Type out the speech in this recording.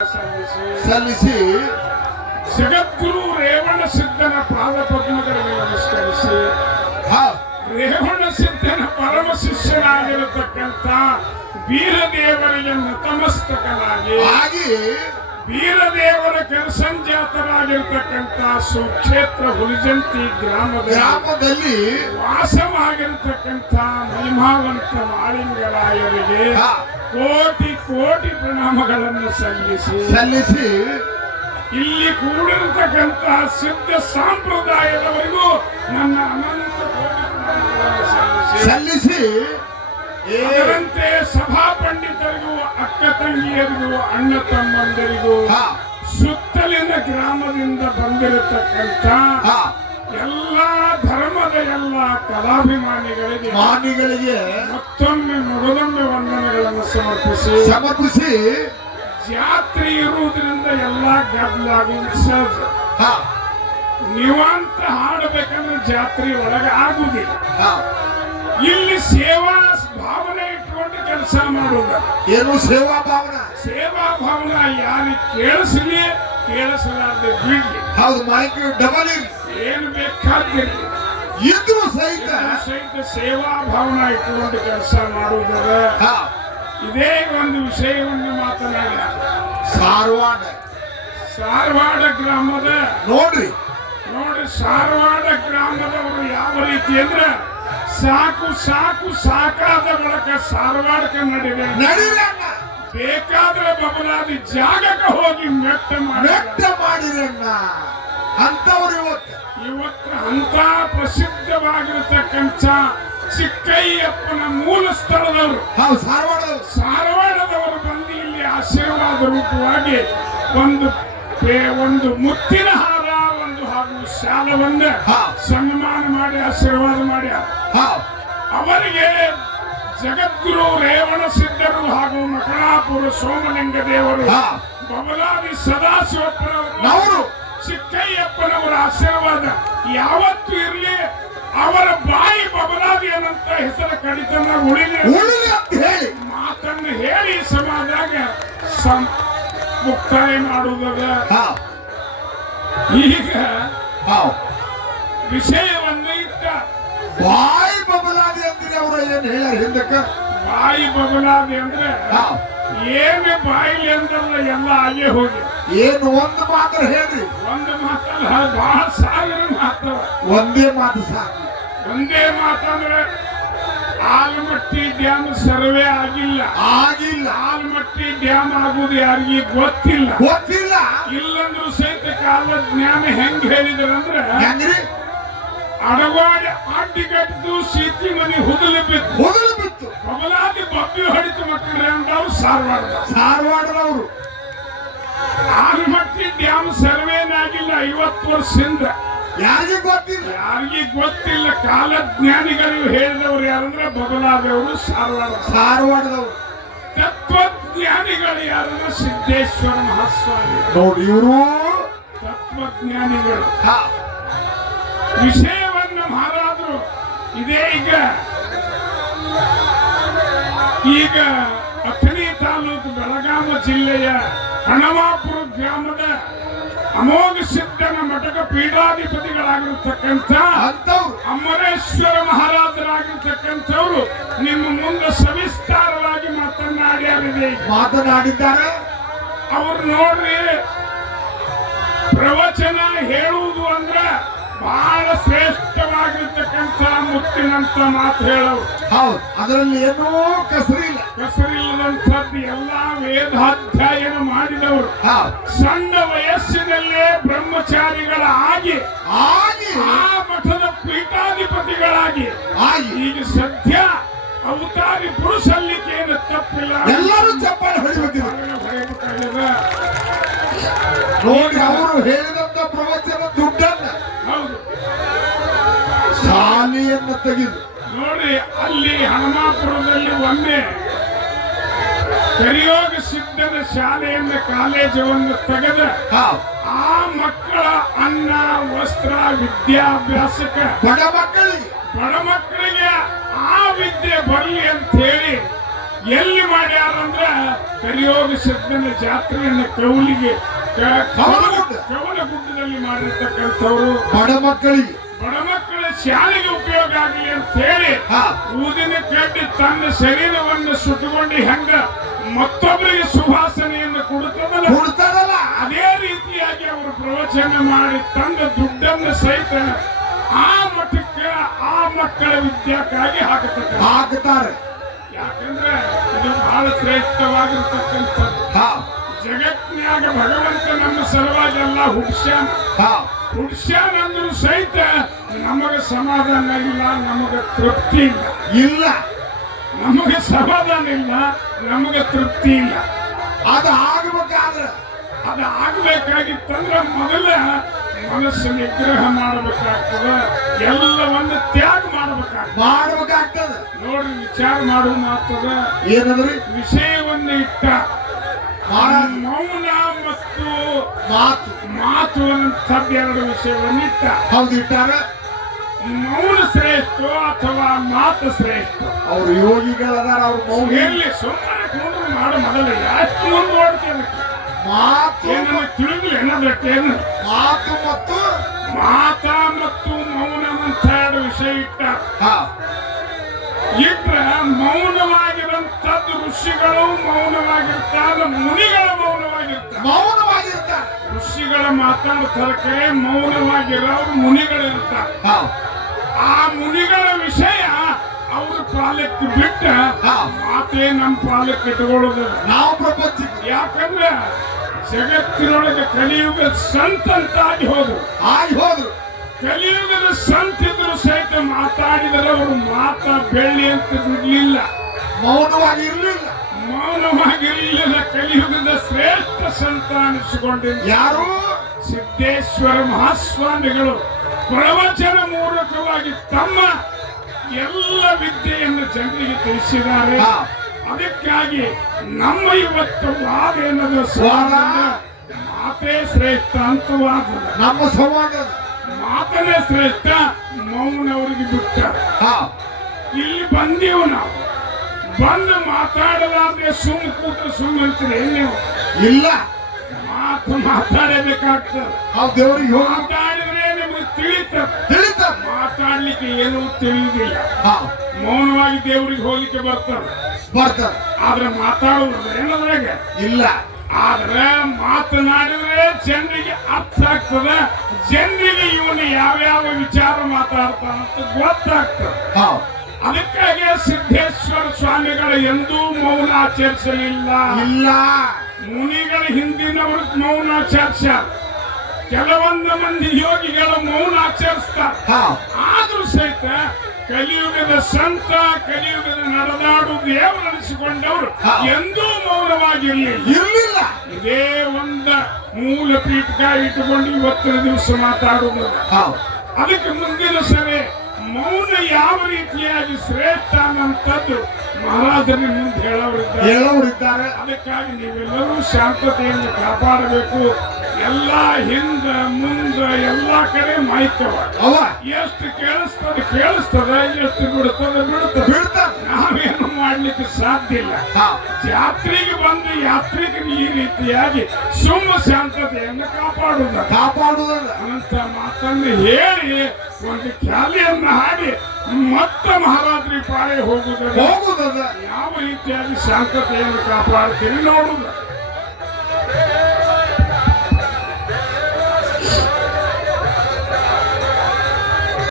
ಸಲ್ಲಿಸಿ ಸಲ್ಲಿಸಿ ಜಗದ್ಗುರು ರೇವಣ ಸಿದ್ಧನ ಪಾದ ಪದ್ಮಗಳಿಗೆ ನಮಸ್ಕರಿಸಿ ಹಾ ರೇವಣ ಸಿದ್ಧನ ಪರಮ ಶಿಷ್ಯನಾಗಿರತಕ್ಕಂಥ ವೀರದೇವರಿಗೆ ನತಮಸ್ತಕನಾಗಿ ಆಗಿ ವೀರದೇವರ ಕೆಲಸಂಜಾತರಾಗಿರ್ತಕ್ಕಂಥ ಸುಕ್ಷೇತ್ರ ಹುಲಿಜಂತಿ ಗ್ರಾಮದ ಗ್ರಾಮದಲ್ಲಿ ವಾಸವಾಗಿರತಕ್ಕಂತ ಮಹಿಮಾವಂತ ಮಾಳಿಂಗರಾಯರಿಗೆ ಕೋಟಿ ಕೋಟಿ ಪ್ರಣಾಮಗಳನ್ನು ಸಲ್ಲಿಸಿ ಸಲ್ಲಿಸಿ ಇಲ್ಲಿ ಕೂಡಿರತಕ್ಕಂತ ಸಿದ್ಧ ಸಂಪ್ರದಾಯದವರೆಗೂ ನನ್ನ ಅನಂತ ಸಲ್ಲಿಸಿ ಸಲ್ಲಿಸಿ ಏ ಅದರಂತೆ ಸಭಾ ಪಂಡಿತರಿಗೂ ಅಕ್ಕ ತಂಗಿಯರಿಗೂ ಅಣ್ಣ ತಮ್ಮಂದರಿಗೂ ಹಾ, ಸುತ್ತಲಿನ ಗ್ರಾಮದಿಂದ ಬಂದಿರತಕ್ಕಂಥ ಎಲ್ಲ ಧರ್ಮದ ಎಲ್ಲ ಕಲಾಭಿಮಾನಿಗಳಿಗೆ ಮಾನಿಗಳಿಗೆ ಮತ್ತೊಮ್ಮೆ ಮಗದೊಮ್ಮೆ ವಂದನೆಗಳನ್ನು ಸಮರ್ಪಿಸಿ. ಸಮರ್ಪಿಸಿ. ಜಾತ್ರೆ ಇರುವುದರಿಂದ ಎಲ್ಲ ಗದ್ದಲಾಗುವುದು ಸಹಜ ಹಾ, ನೀವಂತ ಹಾಡಬೇಕಂದ್ರೆ ಜಾತ್ರೆ ಒಳಗೆ ಆಗುವುದಿಲ್ಲ. ಇಲ್ಲಿ ಸೇವಾ ಭಾವನೆ ಇಟ್ಕೊಂಡು ಕೆಲಸ ಮಾಡುವುದು. ಏನು ಸೇವಾ ಭಾವನೆ? ಸೇವಾ ಭಾವನೆ ಯಾರಿಗೆ ಕೇಳಿಸಲಿ? ಕೇಳಿಸಲಾರ್ದೆ ಬೀಳಿ ಹೌದು ಮೈಕ್ ಡಬಲ್ ಏನು ಬೇಕಾದಿರ್ಲಿ ಇದ್ರು ಸಹಿತ ಸಹಿತ ಸೇವಾ ಭಾವನ ಇಟ್ಟುಕೊಂಡು ಕೆಲಸ ಮಾಡುವುದರ ಹಾ, ಇದೇ ಒಂದು ವಿಷಯವನ್ನು ಮಾತನಾಡ ಸಾರವಾಡ. ಸಾರವಾಡ ಗ್ರಾಮದ ನೋಡ್ರಿ. ನೋಡಿ ಸಾರವಾಡ ಗ್ರಾಮದವರು ಯಾವ ರೀತಿ ಅಂದ್ರೆ ಸಾಕು ಸಾಕು ಸಾಕಾದ ಬಳಕ ಸಾರವಾಡಕ್ಕೆ ಅಣ್ಣ ಬೇಕಾದ್ರೆ ಬಬಲಾದಿ ಜಾಗಕ್ಕೆ ಹೋಗಿ ಮೆಟ್ಟ ಮೆಟ್ಟ ಮಾಡಿರಣ್ಣ ಅಂತವ್ರು ಇವತ್ತು. ಇವತ್ತು ಅಂತ ಪ್ರಸಿದ್ಧವಾಗಿರತಕ್ಕಂಥ ಚಿಕ್ಕಯ್ಯಪ್ಪನ ಮೂಲ ಸ್ಥಳದವರು. ಹೌದು ಸಾರವಾಡದವ್ರು ಸಾರವಾಡದವರು ಬಂದು ಇಲ್ಲಿ ಆಶೀರ್ವಾದ ರೂಪವಾಗಿ ಒಂದು ಒಂದು ಮುತ್ತಿನ ಹಾರ ಒಂದು ಹಾಗೂ ಶಾಲವನ್ನ. ಸನ್ಮಾನ ಮಾಡಿ ಆಶೀರ್ವಾದ ಮಾಡಿ. ಹಾ. ಅವರಿಗೆ ಜಗದ್ಗುರು ರೇವಣ ಸಿದ್ಧರು ಹಾಗೂ ಮಕರಾಪುರ ಸೋಮಲಿಂಗ ದೇವರು ಬಬಲಾದಿ ಸದಾಶಿವಪ್ಪನವರು ನವರು. ಚಿಕ್ಕಯ್ಯಪ್ಪನವರ ಆಶೀರ್ವಾದ ಯಾವತ್ತು ಇರಲಿ ಅವರ ಬಾಯಿ ಬಬಲಾದಿ ಅನ್ನಂತ ಹೆಸರು ಕಡಿತ ಉಳಿಲಿ. ಉಳಿಲಿ ಅಂತ ಹೇಳಿ. ಮಾತನ್ನು ಹೇಳಿ ಸಮಾಜಾಗ ಸಂ- ಮುಕ್ತಾಯ ಮಾಡುವುದದ ಈಗ ವಿಷಯವನ್ನು ಇಟ್ಟ ಬಾಯಿ ಬಬಲಾದಿ ಅಂದ್ರೆ ಅವ್ರ ಏನ್ ಹೇಳ್ಯಾರ ಹಿಂದಕ್ಕ? ಬಾಯಿ ಬಬಲಾದಿ ಅಂದ್ರೆ ಏನು ಬಾಯಿಲಿ ಅಂದ್ರಲ್ಲ ಎಲ್ಲ ಆಗೇ ಹೋಗಿ. ಏನು ಒಂದು ಮಾತ್ರ ಹೇಳ್ರಿ. ಒಂದು ಮಾತಲ್ಲ ಬಹಳ ಸಾವಿರ ಮಾತವ ಒಂದೇ ಮಾತು ಸಾಕು ಒಂದೇ ಮಾತಂದ್ರೆ ಆಲ್ಮಟ್ಟಿ ಡ್ಯಾಮ್ ಸರ್ವೆ ಆಗಿಲ್ಲ. ಆಗಿಲ್ಲ. ಆಲಮಟ್ಟಿ ಡ್ಯಾಮ್ ಆಗುದು ಯಾರಿಗೆ ಗೊತ್ತಿಲ್ಲ. ಗೊತ್ತಿಲ್ಲ. ಇಲ್ಲಂದ್ರೂ ಸಹಿತ ಕಾಲ ಜ್ಞಾನ ಹೆಂಗ್ ಹೇಳಿದ್ರಂದ್ರೆ ಹೆಂಗ್ರಿ ಅಡ್ಡಿ ಕಟ್ಟಿದ್ದು ಸೀತಿ ಮನಿ ಹುದಲು ಬಿತ್ತು. ಹುದಲು ಬಿತ್ತು. ಬಬಲಾದಿ ಬಬ್ಬಿ ಹೊಡಿತು ಮಕ್ಕಳು ಅಂದವ್ರು ಸಾರವಾಡದ ಧಾರವಾಡದವರು. ಆಲಮಟ್ಟಿ ಡ್ಯಾಮ್ ಸರ್ವೇನಾಗಿಲ್ಲ ಐವತ್ತು ವರ್ಷದಿಂದ. ಯಾರಿಗೆ ಗೊತ್ತಿಲ್ಲ? ಯಾರಿಗೆ ಗೊತ್ತಿಲ್ಲ ಕಾಲಜ್ಞಾನಿಗಳು ಹೇಳಿದವರು ಯಾರಂದ್ರೆ ಬಬಲಾದವರು ಸಾರವಾಡ ಸಾರವಾಡದವರು ತತ್ವಜ್ಞಾನಿಗಳು ಯಾರಂದ್ರೆ ಸಿದ್ದೇಶ್ವರ ಮಹಾಸ್ವಾಮಿ. ನೋಡಿ ಇವರು. ತತ್ವಜ್ಞಾನಿಗಳು. ವಿಷಯ ಇದೇ ಈಗ. ಈಗ ಅಥಣಿ ತಾಲೂಕು ಬೆಳಗಾಮ ಜಿಲ್ಲೆಯ ಹಣವಾಪುರ ಗ್ರಾಮದ ಅಮೋಘ ಸಿದ್ಧನ ಮಠದ ಪೀಠಾಧಿಪತಿಗಳಾಗಿರ್ತಕ್ಕಂಥ ಅಮರೇಶ್ವರ ಮಹಾರಾಜರಾಗಿರ್ತಕ್ಕಂಥವ್ರು ನಿಮ್ಮ ಮುಂದೆ ಸವಿಸ್ತಾರವಾಗಿ ಮಾತನಾಡಿದೆ. ಮಾತನಾಡಿದ್ದಾರೆ? ಅವ್ರು ನೋಡ್ರಿ ಪ್ರವಚನ ಹೇಳುವುದು ಅಂದ್ರೆ ಬಹಳ ಶ್ರೇಷ್ಠವಾಗಿರ್ತಕ್ಕಂಥ ಮುತ್ತಿನಂತ ಮಾತು ಹೇಳೋರು. ಹೌದು ಅದರಲ್ಲಿ ಏನೋ ಕಸರಿಲ್ಲ ಕಸರಿಲ್ಲದಂಥದ್ದು ಎಲ್ಲಾ ವೇದಾಧ್ಯಯನ ಮಾಡಿದವರು. ಸಣ್ಣ ವಯಸ್ಸಿನಲ್ಲೇ ಬ್ರಹ್ಮಚಾರಿಗಳ ಆಗಿ ಆಗಿ. ಆ ಮಠದ ಪೀಠಾಧಿಪತಿಗಳಾಗಿ. ಆಗಿ. ಈಗ ಸದ್ಯ ಅವತಾರಿ ಏನು ತಪ್ಪಿಲ್ಲ. ಎಲ್ಲರೂ ಚಪ್ಪಾಳೆ ಹೊಡಿಬೇಕಿದೆ. ಹೊಡೆಯಬೇಕಾಗಿದೆ. ನೋಡಿ ಅವರು ಹೇಳಿದಂತ ತೆಗೆದು. ನೋಡಿ ಅಲ್ಲಿ ಹನುಮಾಪುರದಲ್ಲಿ ಒಮ್ಮೆ ಕರಿಯೋಗ ಸಿದ್ಧದ ಶಾಲೆಯನ್ನ ಕಾಲೇಜವನ್ನು ತೆಗೆದ. ಹಾ. ಆ ಮಕ್ಕಳ ಅನ್ನ ವಸ್ತ್ರ ವಿದ್ಯಾಭ್ಯಾಸಕ್ಕೆ ಬಡ ಮಕ್ಕಳಿಗೆ ಬಡ ಮಕ್ಕಳಿಗೆ ಆ ವಿದ್ಯೆ ಬರಲಿ ಅಂತ ಹೇಳಿ ಎಲ್ಲಿ ಮಾಡ್ಯಾರಂದ್ರ ಕರಿಯೋಗ ಸಿದ್ಧನ ಜಾತ್ರೆಯನ್ನ ಕೌಲಿಗೆ ಕ- ಗುಡ್ಡದಲ್ಲಿ ಮಾಡಿರ್ತಕ್ಕಂಥವ್ರು. ಬಡ ಮಕ್ಕಳಿಗೆ ಬಡ ಮಕ್ಕಳ ಶಾಲೆಗೆ ಉಪಯೋಗ ಹಾ. ಊದಿನ ಕಡ್ಡಿ ತನ್ನ ಶರೀರವನ್ನು ಸುಟ್ಟುಕೊಂಡು ಹೆಂಗ ಮತ್ತೊಬ್ಬರಿಗೆ ಸುವಾಸನೆಯನ್ನು ಕೊಡುತ್ತದಲ್ಲ? ಕೊಡ್ತಾರಲ್ಲ ಅದೇ ರೀತಿಯಾಗಿ ಅವರು ಪ್ರವಚನ ಮಾಡಿ ತಂದ ದುಡ್ಡನ್ನು ಸಹಿತ ಆ ಮಠಕ್ಕೆ ಆ ಮಕ್ಕಳ ವಿದ್ಯಾಕ್ಕಾಗಿ ಹಾಕುತ್ತಾರೆ. ಹಾಕ್ತಾರೆ ಯಾಕಂದ್ರೆ ಇದು ಬಹಳ ಶ್ರೇಷ್ಠವಾಗಿರ್ತಕ್ಕಂಥದ್ದು. ಹಾ ಜಗತ್ನ್ಯಾಗ ಭಗವಂತ ನಮ್ಮ ಸಲುವಾಗಿ ಎಲ್ಲ ಹುಡ್ಸ್ಯಾನ ಹುಡ್ಸ್ಯಾನ ಅಂದ್ರೂ ಸಹಿತ ನಮಗೆ ಸಮಾಧಾನ ಇಲ್ಲ ನಮಗೆ ತೃಪ್ತಿ ಇಲ್ಲ. ಇಲ್ಲ. ನಮಗೆ ಸಮಾಧಾನ ಇಲ್ಲ ನಮಗೆ ತೃಪ್ತಿ ಇಲ್ಲ. ಅದು ಆಗ್ಬೇಕಾದ್ರೆ. ಅದು ಆಗ್ಬೇಕಾಗಿತ್ತಂದ್ರೆ ಮೊದಲೇ ಮನಸ್ಸು ನಿಗ್ರಹ ಮಾಡಬೇಕಾಗ್ತದೆ. ಎಲ್ಲವನ್ನು ತ್ಯಾಗ ಮಾಡಬೇಕಾಗ್ತದೆ. ಮಾಡಬೇಕಾಗ್ತದೆ. ನೋಡಿ ವಿಚಾರ ಮಾಡುವ ಮಾತದ. ಏನಂದ್ರೆ ವಿಷಯವನ್ನು ಇಟ್ಟ. ಮಾಡ- ಮೌನ ಮತ್ತು ಮಾತು. ಮಾತು ಅನ್ನಂಥದ್ದು ಎರಡು ವಿಷಯವನ್ನು ಇಟ್ಟ. ಹೌದು ಇಟ್ಟಾರ? ಮೌನ ಶ್ರೇಷ್ಠ ಅಥವಾ ಮಾತು ಶ್ರೇಷ್ಠ? ಅವ್ರು ಯೋಗಿಗಳದಾರ ಅವ್ರು ಮೌನ. ಎಲ್ಲಿ ಸುಮ್ಮನೆ ಕೂಡು ಮಾಡು ಮೊದಲು ಯಾಕೆ ಮುಂದುವಡ್ತೇನೆ ಮಾತು ಏನು ತಿಳಿದಿಲ್ಲ ಏನಾದ್ರಕ್ಕೇನು ಮಾತು ಮತ್ತು ಮಾತ ಮತ್ತು ಮೌನ ಅಂತ ಎರಡು ವಿಷಯ ಇಟ್ಟ. ಹಾ. ಇಟ್ರ ಮೌನವಾಗಿರಂತದ್ದು ಋಷಿಗಳು ಮೌನವಾಗಿರ್ತಾರೆ ಮುನಿಗಳ ಮೌನವಾಗಿರ್ತಾರೆ ಮೌನವಾಗಿರ್ತಾರೆ ಋಷಿಗಳ ಮಾತಾಡ್ತಾರಕ್ಕೆ ಮೌನವಾಗಿರೋರು ಮುನಿಗಳಿರ್ತಾರೆ ಆ ಮುನಿಗಳ ವಿಷಯ ಅವ್ರ ಪಾಲಕ್ಕೆ ಬಿಟ್ಟ. ಮಾತೇ ನಮ್ಮ ಪಾಲಕ್ಕೆ ಇಟ್ಕೊಳ್ಳೋದು. ನಾವು ಪ್ರಪಂಚಕ್ಕೆ ಯಾಕಂದ್ರೆ ಜಗತ್ತಿನೊಳಗೆ ಕಲಿಯುಗ ಸಂತಂತಾಗಿ ಹೋದ್ರು. ಆಗಿ ಹೋದ್ರು. ಕಲಿಯುಗದ ಸಂತಿದ್ರು ಸಹಿತ ಮಾತಾಡಿದರೆ ಅವರು ಮಾತ ಬೆಳ್ಳಿ ಅಂತ ಬಿಡ್ಲಿಲ್ಲ. ಮೌನವಾಗಿ ಇರ್ಲಿಲ್ಲ ಮೌನವಾಗಿರಲಿಲ್ಲ ಕಲಿಯುಗದ ಶ್ರೇಷ್ಠ ಸಂತ ಅನಿಸಿಕೊಂಡಿದ್ದ ಯಾರು? ಸಿದ್ದೇಶ್ವರ ಮಹಾಸ್ವಾಮಿಗಳು ಪ್ರವಚನ ಮೂಲಕವಾಗಿ ತಮ್ಮ ಎಲ್ಲ ವಿದ್ಯೆಯನ್ನು ಜನರಿಗೆ ತಿಳಿಸಿದ್ದಾರೆ. ಅದಕ್ಕಾಗಿ ನಮ್ಮ ಇವತ್ತು ವಾದ ಏನದ ಸ್ವಾದ ಮಾತೇ ಶ್ರೇಷ್ಠ ಅಂತ ವಾದ. ನಮ್ಮ ಸಂವಾದ ಮಾತನೇ ಶ್ರೇಷ್ಠ ಮೌನ ಅವರಿಗೆ ಬಿಟ್ಟ. ಇಲ್ಲಿ ಬಂದೀವು ನಾವು. ಬಂದು ಮಾತಾಡಲಾರ್ದೆ ಸುಮ್ ಕೂತು ಸುಮ್ ಅಂತೀರಿ ನೀವು ಇಲ್ಲ. ಮಾತು ಮಾತಾಡಬೇಕಾಗ್ತದೆ. ಆ ದೇವ್ರಿಗೆ ಮಾತಾಡಿದ್ರೆ ನಿಮಗೆ ತಿಳಿತ ತಿಳಿತ ಮಾತಾಡ್ಲಿಕ್ಕೆ ಏನೂ ತಿಳಿದಿಲ್ಲ. ಮೌನವಾಗಿ ದೇವ್ರಿಗೆ ಹೋಗ್ಲಿಕ್ಕೆ ಬರ್ತಾರೆ. ಬರ್ತಾರೆ. ಆದ್ರೆ ಏನದ್ರಾಗ? ಇಲ್ಲ. ಆದ್ರೆ ಮಾತನಾಡಿದ್ರೆ ಜನರಿಗೆ ಅರ್ಥ ಆಗ್ತದೆ. ಜನರಿಗೆ ಇವನು ಯಾವ್ಯಾವ ವಿಚಾರ ಮಾತಾಡ್ತಾನಂತ ಗೊತ್ತಾಗ್ತದೆ. ಅದಕ್ಕಾಗಿ ಸಿದ್ದೇಶ್ವರ ಸ್ವಾಮಿಗಳ ಎಂದೂ ಮೌನ ಆಚರಿಸಲಿಲ್ಲ. ಇಲ್ಲ. ಮುನಿಗಳ ಹಿಂದಿನವರು ಮೌನ ಆಚರಿಸ್ಯಾರ ಕೆಲವೊಂದು ಮಂದಿ ಯೋಗಿಗಳು ಮೌನ ಆಚರಿಸ್ತಾರೆ ಆದ್ರೂ ಸಹಿತ ಕಲಿಯುಗದ ಸಂತ ಕಲಿಯುಗದ ನಡೆದಾಡು ದೇವರನಿಸಿಕೊಂಡವರು. ಎಂದೂ ಮೌನವಾಗಿರಲಿಲ್ಲ ಇರಲಿಲ್ಲ. ಇದೇ ಒಂದ ಮೂಲ ಪೀಠ ಇಟ್ಟುಕೊಂಡು ಇವತ್ತಿನ ದಿವಸ ಮಾತಾಡುವುದು. ಅದಕ್ಕೆ ಮುಂದಿನ ಸರಿ ಮೌನ ಯಾವ ರೀತಿಯಾಗಿ ಶ್ರೇಷ್ಠ ಅನ್ನುವಂಥದ್ದು ಮಹಾರಾಜರ ಮುಂದೆ ಹೇಳೋರಿದ್ದಾರೆ. ಹೇಳೋರಿದ್ದಾರೆ. ಅದಕ್ಕಾಗಿ ನೀವೆಲ್ಲರೂ ಶಾಂತತೆಯನ್ನು ಕಾಪಾಡಬೇಕು. ಎಲ್ಲ ಹಿಂದ ಮುಂದ ಎಲ್ಲ ಕಡೆ ಮಾಹಿತವ ಅವ. ಎಷ್ಟು ಕೇಳಿಸ್ತದೆ ಕೇಳಿಸ್ತದೆ ಎಷ್ಟು ಬಿಡುತ್ತದೆ ಬಿಡುತ್ತದೆ. ಬೀಳ್ತಾರೆ ನಾವೇನು ಮಾಡ್ಲಿಕ್ಕೆ ಸಾಧ್ಯ ಇಲ್ಲ. ಜಾತ್ರೆಗೆ ಬಂದು ಯಾತ್ರಿಕರು ಈ ರೀತಿಯಾಗಿ ಸುಮ್ಮ ಶಾಂತತೆಯನ್ನು ಕಾಪಾಡುವುದ ಕಾಪಾಡುವುದಲ್ಲ. ಅನಂತ ಮಾತನ್ನು ಹೇಳಿ ಒಂದು ಖ್ಯಾಲಿಯನ್ನ ಹಾಡಿ ಮತ್ತೆ ಮಹಾರಾತ್ರಿ ಪಾಳೆ ಹೋಗುವುದಲ್ಲ. ಹೋಗುದ ಯಾವ ರೀತಿಯಾಗಿ ಶಾಂತತೆಯನ್ನು ಕಾಪಾಡ್ತೀರಿ ನೋಡುದು